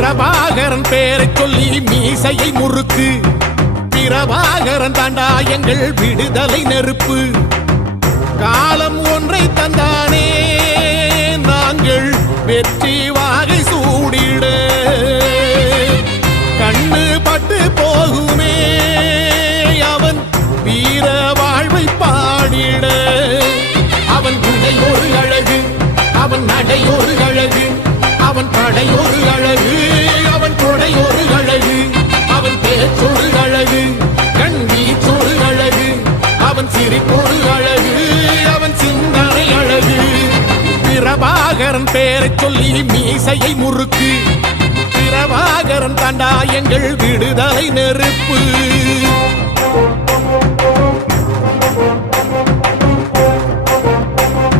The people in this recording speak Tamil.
பிரபாகரன் பேரை சொல்லி மீசையை முறுக்கு. பிரபாகரன் தாண்டா எங்கள் விடுதலை நெருப்பு. காலம் ஒன்றை தந்தானே நாங்கள் வெற்றி வாகை சூடிட. கண்ணு பட்டு போகுமே அவன் வீர வாழ்வை பாடிட. அவன் உடை ஒரு அழகு, அவன் நடை ஒரு அழகு, அவன் படை ஒரு அழகு, அவன் கொடை ஒரு அழகு, அவன் பேச்சொரு அழகு, கண் வீச்சொரு அழகு, அவன் சிரிப்பொரு அழகு, அவன் சிந்தனை அழகு. பிரபாகரன் பேரை சொல்லி மீசையை முறுக்கு. பிரபாகரன் தாண்டா எங்கள் விடுதலை நெருப்பு.